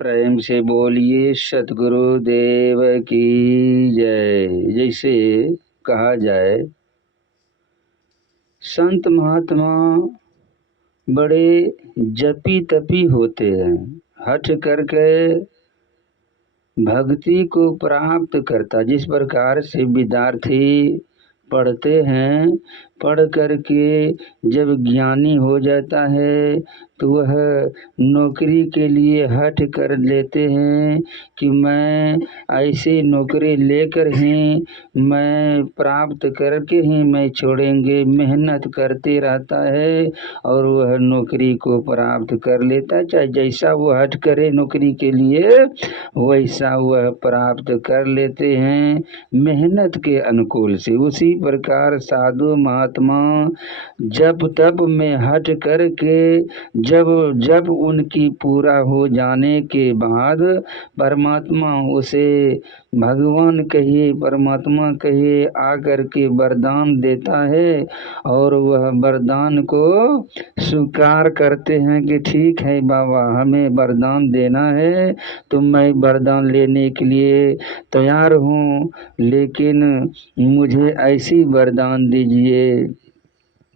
प्रेम से बोलिए सतगुरु देव की जय। जैसे कहा जाए, संत महात्मा बड़े जपी तपी होते हैं। हठ करके भक्ति को प्राप्त करता, जिस प्रकार से विद्यार्थी पढ़ते हैं, पढ़ करके जब ज्ञानी हो जाता है तो वह नौकरी के लिए हठ कर लेते हैं कि मैं ऐसी नौकरी लेकर ही मैं प्राप्त करके ही मैं छोड़ेंगे। मेहनत करते रहता है और वह नौकरी को प्राप्त कर लेता है। चाहे जैसा वो हठ करे नौकरी के लिए वैसा वह प्राप्त कर लेते हैं मेहनत के अनुकूल से। उसी प्रकार साधु महात्मा जब तप में हट करके जब जब उनकी पूरा हो जाने के बाद परमात्मा उसे भगवान कहिए परमात्मा कहिए आकर के वरदान देता है और वह वरदान को स्वीकार करते हैं कि ठीक है बाबा, हमें वरदान देना है तो मैं वरदान लेने के लिए तैयार हूँ, लेकिन मुझे ऐसी वरदान दीजिए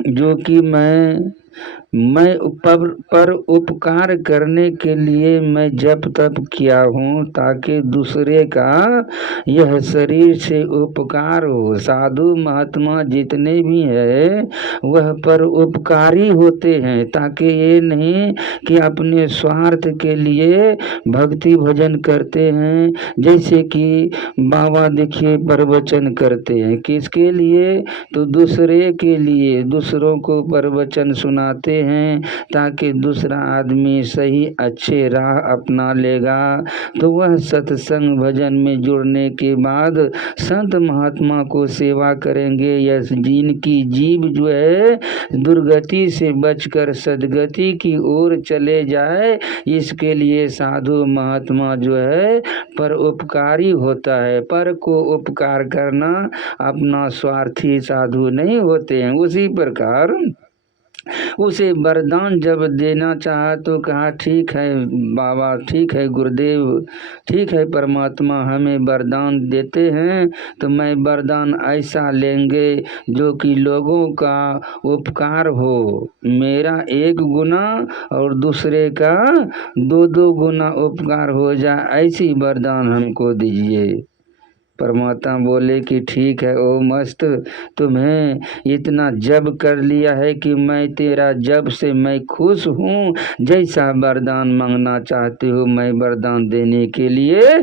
जो कि मैं पर उपकार करने के लिए मैं जप तप किया हूँ ताकि दूसरे का यह शरीर से उपकार हो। साधु महात्मा जितने भी हैं वह पर उपकारी होते हैं, ताकि ये नहीं कि अपने स्वार्थ के लिए भक्ति भजन करते हैं। जैसे कि बाबा देखिए प्रवचन करते हैं किसके लिए, तो दूसरे के लिए, दूसरों को प्रवचन सुनाते हैं ताकि दूसरा आदमी सही अच्छे राह अपना लेगा। तो वह सत्संग भजन में जुड़ने के बाद संत महात्मा को सेवा करेंगे। यह जिनकी जीव जो है दुर्गति से बचकर सदगति की ओर चले जाए, इसके लिए साधु महात्मा जो है पर उपकारी होता है। पर को उपकार करना, अपना स्वार्थी साधु नहीं होते हैं। उसी प्रकार उसे वरदान जब देना चाहा तो कहा ठीक है बाबा, ठीक है गुरुदेव, ठीक है परमात्मा, हमें वरदान देते हैं तो मैं वरदान ऐसा लेंगे जो कि लोगों का उपकार हो। मेरा एक गुना और दूसरे का दो दो गुना उपकार हो जाए, ऐसी वरदान हमको दीजिए। परमात्मा बोले कि ठीक है ओ मस्त, तुम्हें इतना जब कर लिया है कि मैं तेरा जब से मैं खुश हूँ। जैसा वरदान मांगना चाहते हो मैं वरदान देने के लिए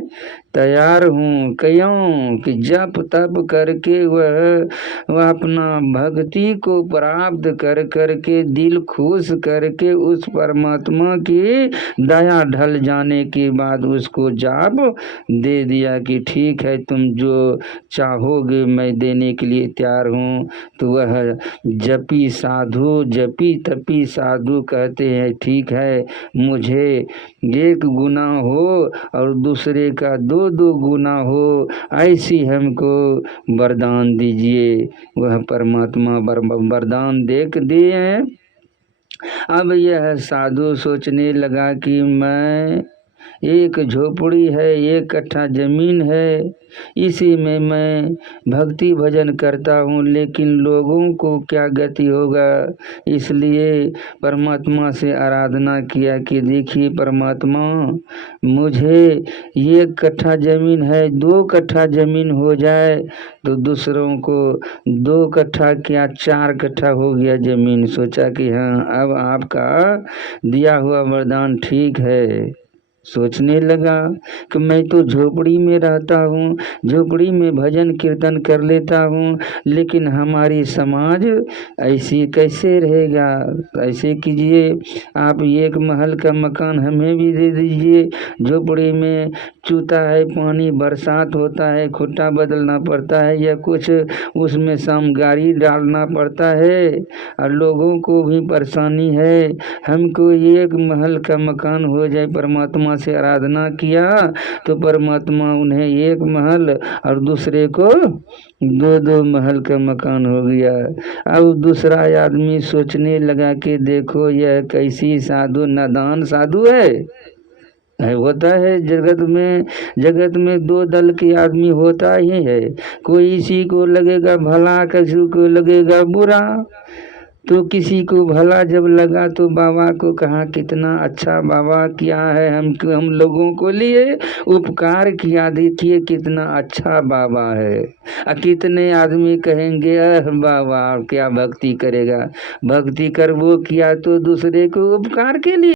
तैयार हूँ। क्यों कि जप तप करके वह अपना भक्ति को प्राप्त कर करके दिल खुश करके उस परमात्मा की दया ढल जाने के बाद उसको जाप दे दिया कि ठीक है तुम जो चाहोगे मैं देने के लिए तैयार हूँ। तो वह जपी साधु, जपी तपी साधु कहते हैं ठीक है, मुझे एक गुना हो और दूसरे का दो दो गुना हो, ऐसी हमको वरदान दीजिए। वह परमात्मा वरदान देख दिए हैं। अब यह साधु सोचने लगा कि मैं एक झोपड़ी है, एक कट्ठा जमीन है, इसी में मैं भक्ति भजन करता हूँ, लेकिन लोगों को क्या गति होगा। इसलिए परमात्मा से आराधना किया कि देखिए परमात्मा, मुझे एक कट्ठा जमीन है, दो कट्ठा जमीन हो जाए तो दूसरों को दो कट्ठा क्या चार कट्ठा हो गया जमीन। सोचा कि हाँ अब आपका दिया हुआ वरदान ठीक है। सोचने लगा कि मैं तो झोपड़ी में रहता हूँ, झोपड़ी में भजन कीर्तन कर लेता हूँ, लेकिन हमारी समाज ऐसी कैसे रहेगा। ऐसे कीजिए आप एक महल का मकान हमें भी दे दीजिए। झोपड़ी में चूता है, पानी बरसात होता है, खुट्टा बदलना पड़ता है या कुछ उसमें सामग्री डालना पड़ता है और लोगों को भी परेशानी है। हमको एक महल का मकान हो जाए। परमात्मा से आराधना किया तो परमात्मा उन्हें एक महल और दूसरे को दो दो महल का मकान हो गया। अब दूसरा आदमी सोचने लगा कि देखो यह कैसी साधु नादान साधु है। है, होता है जगत में दो दल के आदमी होता ही है। कोई इसी को लगेगा भला, किसी को लगेगा बुरा। तो किसी को भला जब लगा तो बाबा को कहा कितना अच्छा बाबा क्या है हम लोगों को लिए उपकार किया, देखिए कितना अच्छा बाबा है। कितने आदमी कहेंगे बाबा क्या भक्ति करेगा, भक्ति कर वो किया तो दूसरे को उपकार के लिए